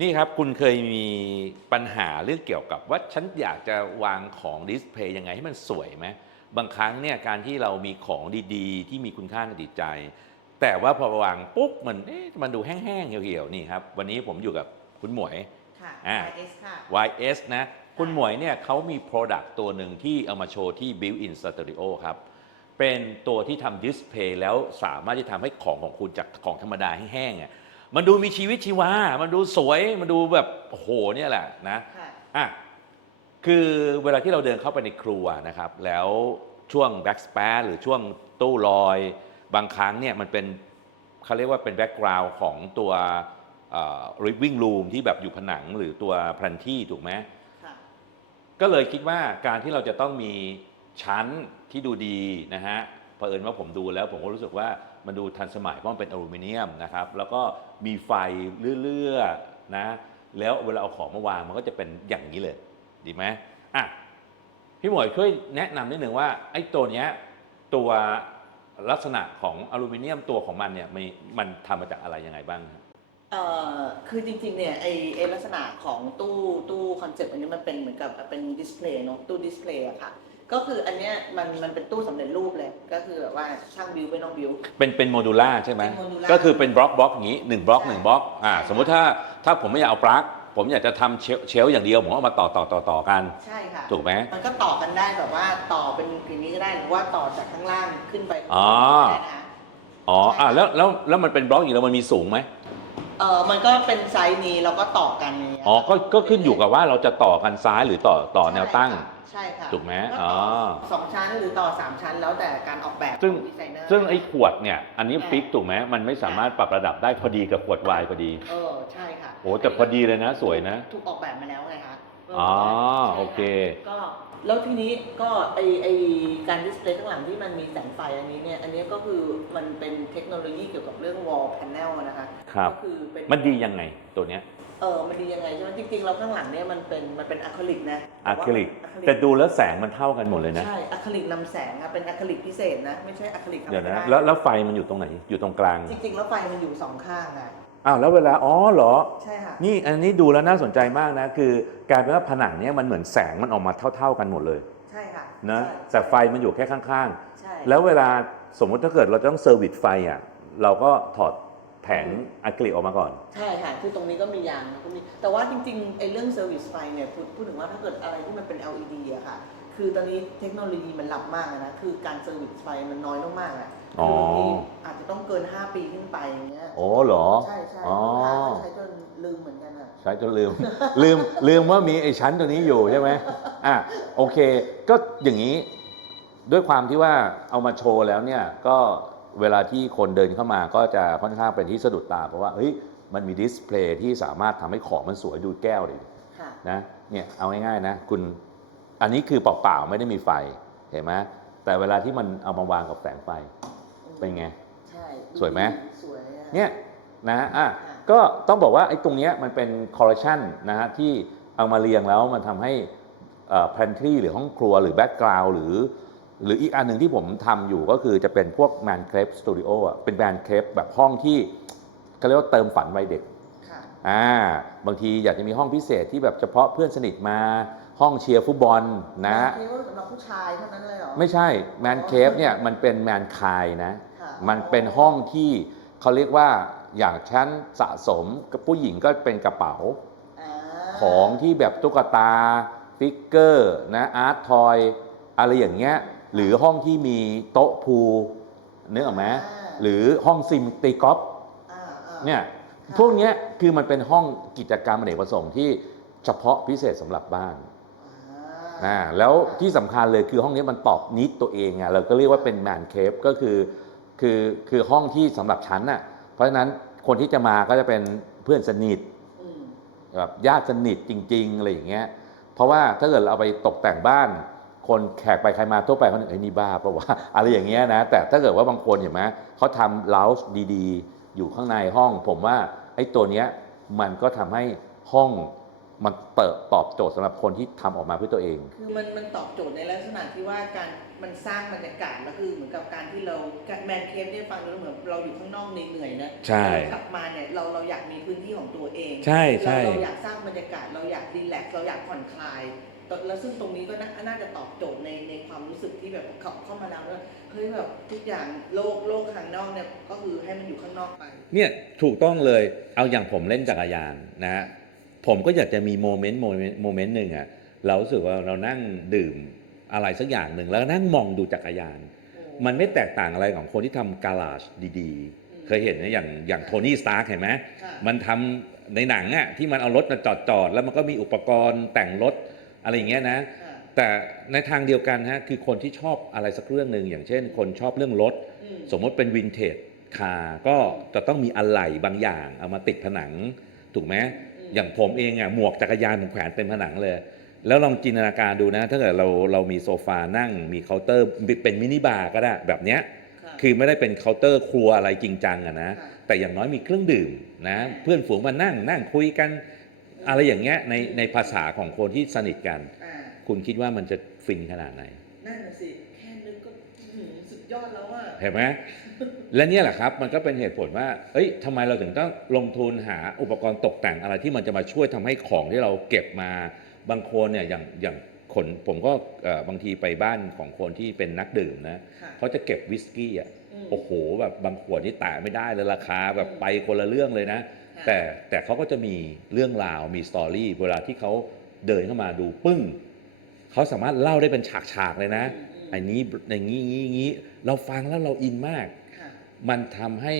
นี่ครับคุณเคยมีปัญหาเรื่องเกี่ยวกับว่าฉันอยากจะวางของดิสเพลย์ยังไงให้มันสวยไหมบางครั้งเนี่ยการที่เรามีของดีๆ ที่มีคุณค่าในจิตใจ แต่ว่าพอวางปุ๊บมันเอ๊ะมันดูแห้งๆเหี่ยวๆนี่ครับวันนี้ผมอยู่กับคุณหมวย ค่ะ อ่า YS ค่ะ YS นะ คุณหมวยเนี่ยเขามี Product ตัวหนึ่งที่เอามาโชว์ที่ Built-in Studio ครับ เป็นตัวที่ทำดิสเพลย์แล้วสามารถที่ทำให้ของของคุณจากของธรรมดาแห้งๆอะ มันดูมีชีวิตชีวา มันดูสวย มันดูแบบโอ้โหเนี่ยแหละนะค่ะ อะคือเวลาที่เราเดินเข้าไปในครัวนะครับ แล้วช่วงแบ็กสเปซหรือช่วงตู้ลอย บางครั้งเนี่ยมันเป็นเขาเรียกว่าเป็นแบ็กกราวน์ของตัวริวิ่งรูมที่แบบอยู่ผนังหรือตัวแพลนที่ถูกไหม ค่ะ ก็เลยคิดว่าการที่เราจะต้องมีชั้นที่ดูดีนะฮะเผอิญว่าผมดูแล้วผมก็รู้สึกว่ามันดูทันสมัยเพราะมันเป็นอลูมิเนียมนะครับ แล้วก็ มีไฟเรื่อๆนะ แล้วเวลาเอาของมาวางมันก็จะเป็นอย่างนี้เลย ดีไหมอะพี่หมวยช่วยแนะนำนิดหนึ่งว่าไอ้ตัวเนี้ยตัวลักษณะของอลูมิเนียมตัวของมันเนี่ยมันมันทำมาจากอะไรยังไงบ้างครับ เอ่อคือจริงๆ เนี่ยไอไอลักษณะของตู้ตู้คอนเซ็ปต์อันนี้มันเป็นเหมือนกับเป็นดิสเพลย์เนาะตู้ดิสเพลย์อะค่ะ ก็คืออันเนี้ยมันมันเป็นตู้สำเร็จรูปเลย ก็คือแบบว่าช่างบิวไม่ต้องบิว เป็นเป็นโมดูล่าใช่ไหมเป็นโมดูล่าก็คือเป็นบล็อกบล็อกอย่างนี้หนึ่งบล็อกใช่หนึ่งบล็อกอ่าใช่สมมุติถ้าถ้าผมไม่อยากเอาปลั๊กผมอยากจะทำเชลเชลฟ์อย่างเดียวผมเอามาต่อต่อต่อต่อกัน ใช่ค่ะ ถูกไหม มันก็ต่อกันได้แบบว่าต่อเป็นอย่างนี้ก็ได้หรือว่าต่อจากข้างล่างขึ้นไปอ๋อ ได้นะคะ อ๋ออ่าแล้วแล้วแล้วมันเป็นบล็อกอยู่แล้วมันมีสูงไหม เออมันก็เป็นไซส์นี้แล้วก็ต่อกันอย่างเงี้ยอ๋อก็ก็ขึ้นอยู่กับว่าเราจะต่อกันซ้ายหรือต่อต่อแนวตั้ง ใช่ค่ะถูกไหมก็ต่อ๋อ สองชั้นหรือต่อสามชั้นแล้วแต่การออกแบบซึ่ง ของดีไซเนอร์ ซึ่งไอ้ขวดเนี่ย อันนี้อ่าฟิกถูกไหมมันไม่สามารถปรับระดับได้พอดีกับขวดไวน์พอดีเออใช่ค่ะโอ้แต่พอดีเลยนะสวยนะ ถูกออกแบบมาแล้วไงคะเอ๋อใช่ะโอเค ก็ แล้วทีนี้ก็ไอไอการดิสเพลย์ข้างหลังที่มันมีแสงไฟอันนี้เนี่ย อันนี้ก็คือมันเป็นเทคโนโลยีเกี่ยวกับเรื่อง wall panel นะคะครับ ก็คือเป็นมันดียังไงตัวเนี้ยเออมันดียังไงใช่ไหมจริงๆแล้วข้างหลังเนี่ยมันเป็นมันเป็นอะคริลิกนะอะคริลิกอะคริแต่ดูแล้วแสงมันเท่ากันหมดเลยนะ ใช่อะคริลิกนำแสงอะเป็นอะคริลิกพิเศษนะ ไม่ใช่อะคริลิกธรรมเดี๋ยวนะดาแล้วแล้วไฟมันอยู่ตรงไหนอยู่ตรงกลาง จริงๆ แล้วไฟมันอยู่สองข้างอะ อ้าวแล้วเวลาอ๋อเหรอ ใช่ค่ะ นี่อันนี้ดูแล้วน่าสนใจมากนะ คือการเป็นว่าผนังเนี้ยมันเหมือนแสงมันออกมาเท่า ๆกันหมดเลยใช่ค่ะนะใช่แต่ไฟมันอยู่แค่ข้างใช่ๆ แล้วเวลาสมมุติถ้าเกิดเราจะต้องเซอร์วิสไฟอะเราก็ถอดแผงอะคริลิกออกมาก่อน ใช่ค่ะ คือตรงนี้ก็มียางนะก็มี แต่ว่าจริงๆไอ้เรื่องเซอร์วิสไฟเนี่ยพูดพูดถึงว่าถ้าเกิดอะไรที่มันเป็น LED อะค่ะ คือตอนนี้เทคโนโลยีมันล้ำมากอะนะ คือการเซอร์วิสไฟมันน้อยมากๆอะอ๋อคืบางทีอาจจะต้องเกิน 5 ปีขึ้นไปอย่างเงี้ยโอ้เหรอ ใช่ใช่อ๋อลูกค้าก็ใช้จนลืมเหมือนกันอะใช้จนลืม ลืมลืมว่ามีไอ้ชั้นตัวนี้อยู่ใช่ไหมอะโอเค ก็อย่างนี้ ด้วยความที่ว่าเอามาโชว์แล้วเนี่ยก็เวลาที่คนเดินเข้ามาก็จะค่อนข้างเป็นที่สะดุดตา เพราะว่าเฮ้ยมันมีดิสเพลย์ที่สามารถทำให้ของมันสวยดูแก้วเลยค่ะนะเนี่ยเอาง่ายๆนะ คุณ อันนี้คือเปล่าๆไม่ได้มีไฟเห็นไหมแต่เวลาที่มันเอามาวางกับแสงไฟเป็นไง ใช่สวยไหม สวยอะเนี่ยนะอะก็ต้องบอกว่าไอ้ตรงเนี้ยมันเป็นคอลเลคชันนะฮะที่เอามาเรียงแล้วมันทำให้แพนทรีหรือห้องครัวหรือแบ็กกราวด์หรือ หรืออีกอันหนึ่งที่ผมทำอยู่ก็คือจะเป็นพวกแมนเครปสตูดิโออะเป็นแมนเครปแบบห้องที่เขาเรียกว่าเติมฝันวัยเด็กค่ะ อ่าบางทีอยากจะมีห้องพิเศษที่แบบเฉพาะเพื่อนสนิทมา ห้องเชียร์ฟุตบอลนะ คิดว่าสำหรับผู้ชายเท่านั้นเลยเหรอ ไม่ใช่แมนเคฟเนี่ยมันเป็นแมนคายนะ ค่ะ มันเป็นห้องที่เขาเรียกว่าอย่างชั้นสะสมกับผู้หญิงก็เป็นกระเป๋าาของที่แบบตุ๊กตาฟิกเกอร์นะอาร์ตทอยอะไรอย่างเงี้ยหรือห้องที่มีโต๊ะพูลนึกออกไหมหรือห้องซิมตีกอล์ฟ อ่าอ่า เนี่ยค่ะ พวกเนี้ยคือมันเป็นห้องกิจกรรมอเนกประสงค์ที่เฉพาะพิเศษสำหรับบ้าน อ่าแล้วที่สำคัญเลยคือห้องนี้มันตอบนิดตัวเองอะเราก็เรียกว่าเป็นแมนเคฟก็คือคือคือห้องที่สำหรับฉันน่ะเพราะฉะนั้นคนที่จะมาก็จะเป็นเพื่อนสนิทแบบญาติสนิทจริงๆอะไรอย่างเงี้ยเพราะว่าถ้าเกิดเราไปตกแต่งบ้าน คนแขกไปใครมาทั่วไปเขาไอ้ยนี่บ้าเปะวะอะไรอย่างเงี้ยนะแต่ถ้าเกิดว่าบางคนเห็นไหมเขาทำเลาส์ดีๆ อยู่ข้างในห้อง ผมว่าไอ้ตัวเนี้ยมันก็ทำให้ห้อง มันเติบตอบโจทย์สำหรับคนที่ทำออกมาเพื่อตัวเอง คือมันมันตอบโจทย์ในลักษณะที่ว่าการมันสร้างบรรยากาศแล้วคือเหมือนกับการที่เราแมนเคฟเนี่ยฟังดูแล้วเหมือนเราอยู่ข้างนอกเหนื่อยๆนะใช่เรากลับมาเนี่ยเราเราอยากมีพื้นที่ของตัวเองใช่ใช่ เราเราอยากสร้างบรรยากาศเราอยากรีแลกซ์เราอยากผ่อนคลายแต่แล้วซึ่งตรงนี้ก็น่าน่าจะตอบโจทย์ในในความรู้สึกที่แบบเขาเข้ามาแล้วว่าเฮ้ยแบบทุกอย่างโลกโลกข้างนอกเนี่ยก็คือให้มันอยู่ข้างนอกไป เนี่ยถูกต้องเลยเอาอย่างผมเล่นจักรยานนะฮะ ผมก็อยากจะมีโมเมนต์โมเมนต์โมเมนต์หนึ่งอะเรารู้สึกว่าเรานั่งดื่มอะไรสักอย่างหนึ่งแล้วนั่งมองดูจักรยาน มันไม่แตกต่างอะไรของคนที่ทำการาจดีอืมๆเคยเห็นนะอย่างอย่างโทนี่สตาร์เห็นไหมค่ะมันทำในหนังอะที่มันเอารถมาจอดจอดๆแล้วมันก็มีอุปกรณ์แต่งรถอะไรอย่างเงี้ยนะค่ะแต่ในทางเดียวกันฮะคือคนที่ชอบอะไรสักเรื่องหนึ่งอย่างเช่น คนชอบเรื่องรถอืมสมมติเป็นวินเทจคาร์ก็จะต้องมีอะไหล่บางอย่างเอามาติดผนังถูกไหมม อย่างผมเองอะหมวกจักรยานผมแขวนเต็มผนังเลย แล้วลองจินตนาการดูนะ ถ้าเกิดเราเรามีโซฟานั่ง มีเคาน์เตอร์เป็นมินิบาร์ก็ได้แบบเนี้ยค่ะคือไม่ได้เป็นเคาน์เตอร์ครัวอะไรจริงจังอะนะค่ะแต่อย่างน้อยมีเครื่องดื่มนะเพื่อนฝูงมานั่งนั่งคุยกันอะไรอย่างเงี้ยในในภาษาของคนที่สนิทกันอ่าคุณคิดว่ามันจะฟินขนาดไหนนั่นน่ะสิ แค่นึกก็อื้อหือสุดยอดแล้วอะ เห็นไหมและเนี่ยแหละครับมันก็เป็นเหตุผลว่า เอ้ยทำไมเราถึงต้องลงทุนหาอุปกรณ์ตกแต่งอะไรที่มันจะมาช่วยทำให้ของที่เราเก็บมาบางคนเนี่ยอย่างอย่างคนผมก็เอ่อบางทีไปบ้านของคนที่เป็นนักดื่มนะค่ะเขาจะเก็บวิสกี้อะมโอ้โหแบบบางขวดนี่แตะไม่ได้เลยราคาแบบไปคนละเรื่องเลยนะค่ะแต่แต่เขาก็จะมีเรื่องราวมีสตอรี่เวลาที่เขาเดินเข้ามาดูปึ้งเขาสามารถเล่าได้เป็นฉากๆเลยนะ อืมอืมอันนี้อย่างนี้อย่างนี้อย่างนี้เราฟังแล้วเราอินมากค่ะมันทำให้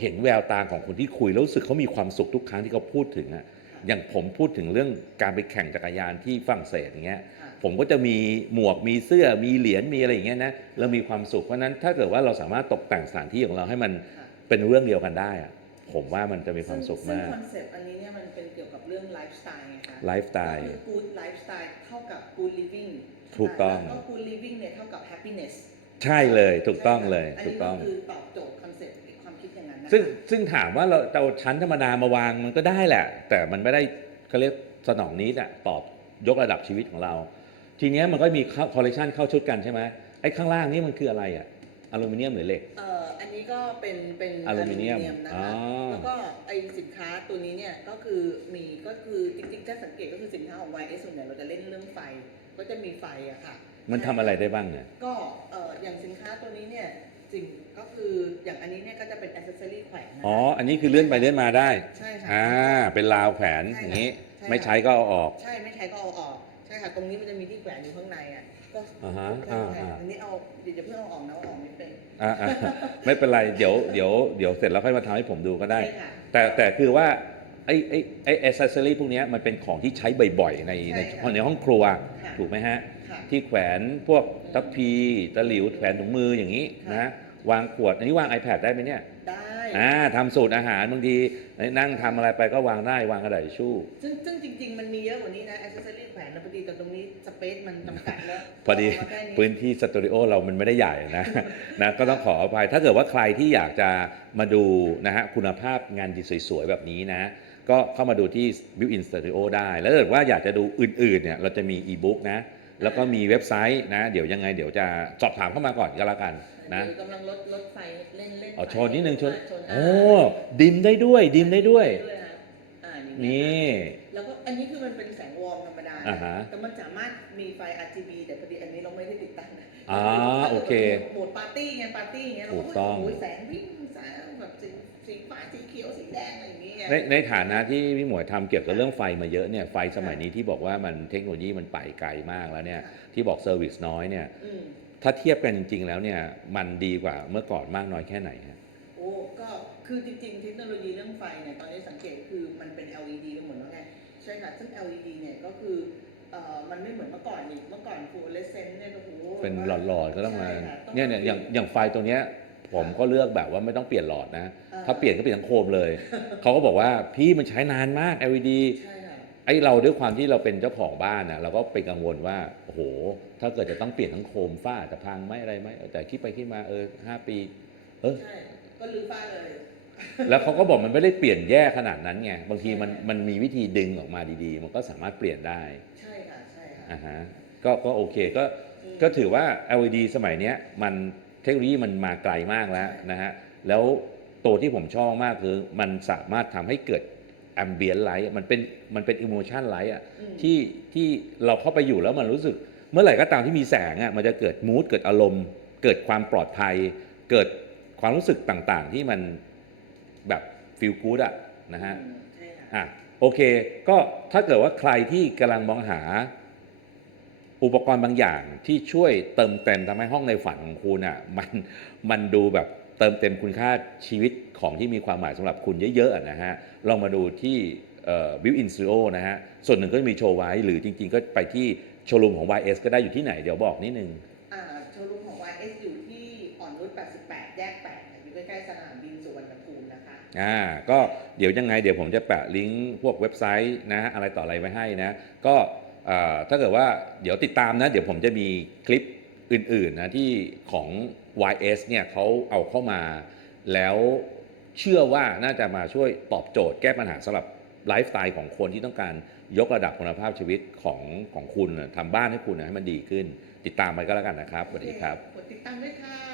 เห็นแววตาของคนที่คุยแล้วรู้สึกเขามีความสุขทุกครั้งที่เขาพูดถึงอะอย่างผมพูดถึงเรื่องการไปแข่งจักรยานที่ฝรั่งเศสอย่างเงี้ยค่ะผมก็จะมีหมวกมีเสื้อมีเหรียญมีอะไรอย่างเงี้ยนะเรามีความสุขเพราะฉะนั้นถ้าเกิดว่าเราสามารถตกแต่งสถานที่ของเราให้มันค่ะเป็นเรื่องเดียวกันได้อะผมว่ามันจะมีความสุขซึ่งมากคอนเซปต์อันนี้เนี่ยมัน เป็นเกี่ยวกับเรื่องไลฟ์สไตล์ไงคะไลฟ์สไตล์ก็คือ good lifestyle เท่ากับ good living ถูกต้อง แล้วก็ good living เนี่ยเท่ากับ happiness ใช่เลยถูกต้องเลยใช่ถูกต้อง นนี้คือตอบโจทย์คอนเซ็ปต์ความคิดอย่างนั้นนะคะซึ่งซึ่งถามว่าเราเอาชั้นธรรมดามาวางมันก็ได้แหละ แต่มันไม่ได้เขาเรียกสนองนี้อะตอบยกระดับชีวิตของเรา ทีเนี้ยมันก็มีคอลเลคชันเข้าชุดกันใช่ไหมไอ้ข้างล่างนี่มันคืออะไรอะอลูมิเนียมหรือเหล็ก เอ่ ออันนี้ก็เป็นเป็นอลูมิเนียมนะอ๋อคะแล้วก็ไอสินค้าตัวนี้เนี่ยก็คือมีก็คือจริงๆถ้าสังเกตก็คือสินค้าของ YS ส่วนใหญ่เราจะเล่นเรื่องไฟ ก็จะมีไฟอะค่ะ มันทำอะไรได้บ้างเนี่ย ก็เอ่ออย่างสินค้าตัวนี้เนี่ยสิ่งก็คืออย่างอันนี้เนี่ยก็จะเป็นอ c เซสซอรี่แขวนนะคะอ๋อ อันนี้คือเลื่อนไปเลื่อนมาได้ ใช่ค่ะ อ่า เป็นราวแขวนใช่ค่ะอย่างนี้ ใช่ค่ะ ไม่ใช้ก็เอาออก ใช่ไม่ใช้ก็เอาออก ใช่ค่ะ ตรงนี้มันจะมีที่แขวนอยู่ข้างในอะก็ อ่าฮะใช่อ่าค่ะอ่าอันนี้เอาเดี๋ยวจะเพิ่งเอาออกนะเอาออกไม่เป็นอ่าอ่าไม่เป็นไรเดี๋ยวเดี๋ยวเดี๋ยวเสร็จแล้วค่อยมาทำให้ผมดูก็ได้ใช่ค่ะแต่แต่คือว่าไอ้ไอ้ไอ้อ c เซอรี่พวกเนี้ยมันเป็นของที่ใช้บ่อยๆ ในในใช่ค่ะในห้องครัวค่ะถูกไหมฮะค่ะที่แขวนพวกทัพพีตะหลิวแขวนถุงมืออย่างนี้ค่ะนะวางขวด อันนี้วาง iPad ได้ไหมเนี่ยได้ อ่าทำสูตรอาหารบางทีนั่งทำอะไรไปก็วางได้วางกระดาษทิชชู่ ซึ่งซึ่งจริง ๆ มันมีเยอะกว่านี้นะอ c เซสซอรี่แขวนนะพอดีแต่ตรงนี้สเปซมันจำกัดแล้วพอดีเามาแค่นี้ พื้นที่สตูดิโอเรามันไม่ได้ใหญ่นะ นะก็ต้องขออภัยถ้าเกิดว่าใครที่อยากจะมาดูนะฮะคุณภาพงานดีสวยๆ แบบนี้นะ ก็เข้ามาดูที่ Built In Studio ได้ แล้วถ้าเกิดว่าอยากจะดูอื่นๆเนี่ยเราจะมีอีบุ๊กนะ แล้วก็มีเว็บไซต์นะ เดี๋ยวยังไงเดี๋ยวจะสอบถามเข้ามาก่อนก็แล้วกันนะเดี๋ยวกำลังลดลดไฟเล่นเล่นเอาไฟโชว์นิดนึงโชว์โชว์โอ้ดิมได้ด้วย ดิมได้ด้วยด้วยนะอ่านี่นี่แล้วก็อันนี้คือมันเป็นแสงวอร์มธรรมดาอ่าฮะแต่มันสามารถมีไฟ RGB แต่พอดีอันนี้เราไม่ได้ติดตั้งนะ อ่าโอเคโหมดปาร์ตี้ไงปาร์ตี้ไงเราถูกต้องโอ้ยแสงวิ่งแสงแบบสีสีฟ้าสีเขียวสีแดงอะไรอย่างเงี้ยในในฐานะที่พี่หมวยทำเกี่ยวกับเรื่องไฟมาเยอะเนี่ยไฟสมัยนี้ที่บอกว่ามันเทคโนโลยีมันไปไกลมากแล้วเนี่ยที่บอกเซอร์วิสน้อยเนี่ยอืมถ้าเทียบกันจริง ๆ แล้วเนี่ยมันดีกว่าเมื่อก่อนมากน้อยแค่ไหนฮะ โอ้ก็คือจริงๆ เทคโนโลยีเรื่องไฟเนี่ยตอนนี้สังเกตคือมันเป็น LED ไปหมดแล้วไงใช่ค่ะซึ่ง LED เนี่ยก็คือ เอ่อมันไม่เหมือนเมื่อก่อนอีกเมื่อก่อนฟูเลเซนเนี่ยโอ้โหเป็นหลอดๆก็ต้องมา ใช่ค่ะเนี่ยเนี่ยอย่างอย่างไฟตัวเนี้ยผมก็เลือกแบบว่าไม่ต้องเปลี่ยนหลอดนะ อ่ถ้าเปลี่ยนก็เปลี่ยนทั้งโคมเลย เขาก็บอกว่าพี่มันใช้นานมาก LED ใช่ค่ะ ไอ้เราด้วยความที่เราเป็นเจ้าของบ้านนะเราก็เป็นกังวลว่าโอ้โห ถ้าเกิดจะต้องเปลี่ยนทั้งโคมฝ้าจะพังไหมอะไรไหมแต่คิดไปคิดมาเออห้าปี เออ ใช่ ก็รื้อฝ้าเลย แล้วเขาก็บอกมันไม่ได้เปลี่ยนแย่ขนาดนั้นไงบางทีมันมันมีวิธีดึงออกมาดีๆ มันก็สามารถเปลี่ยนได้ ใช่ค่ะใช่ค่ะ อ่าฮะก็ก็โอเคก็ก็ถือว่า LED สมัยเนี้ยมันเทคโนโลยีมันมาไกลมากแล้วนะฮะแล้วตัวที่ผมชอบมากคือ มันสามารถทำให้เกิด ambient light มันเป็นมันเป็น emotion light อะอืม ที่ที่เราเข้าไปอยู่แล้วมันรู้สึก เมื่อไหร่ก็ตามที่มีแสงอะมันจะเกิดมูดเกิดอารมณ์ เกิดความปลอดภัย เกิดความรู้สึกต่างๆ ที่มันแบบฟีลกู๊ดอะนะฮะ อืมใช่ค่ะ อะโอเค ก็ถ้าเกิดว่าใครที่กำลังมองหา อุปกรณ์บางอย่างที่ช่วยเติมเต็มทำให้ห้องในฝันของคุณอะมันมันดูแบบเติมเต็มคุณค่าชีวิตของที่มีความหมายสำหรับคุณเยอะๆอะนะฮะลองมาดูที่บิวอินซูโอนะฮะส่วนหนึ่งก็จะมีโชว์ไว้ หรือจริง ๆ ก็ไปที่โชว์รูมของ YS ก็ได้อยู่ที่ไหนเดี๋ยวบอกนิดนึงอ่าโชว์รูมของ YS อยู่ที่อ่อนนุช88 แยก8ค่ะอยู่ใกล้ๆสนามบินสุวรรณภูมินะคะอ่าก็เดี๋ยวยังไงเดี๋ยวผมจะแปะลิงก์พวกเว็บไซต์นะอะไรต่ออะไรไว้ให้นะก็อ่า ถ้าเกิดว่าเดี๋ยวติดตามนะ เดี๋ยวผมจะมีคลิปอื่นๆนะที่ของ YS เนี่ยเขาเอาเข้ามาแล้วเชื่อว่าน่าจะมาช่วยตอบโจทย์แก้ปัญหาสำหรับไลฟ์สไตล์ของคนที่ต้องการยกระดับคุณภาพชีวิตของของคุณทำบ้านให้คุณนะให้มันดีขึ้น ติดตามไปก็แล้วกันนะครับสวัสดีครับ กดติดตามด้วยค่ะ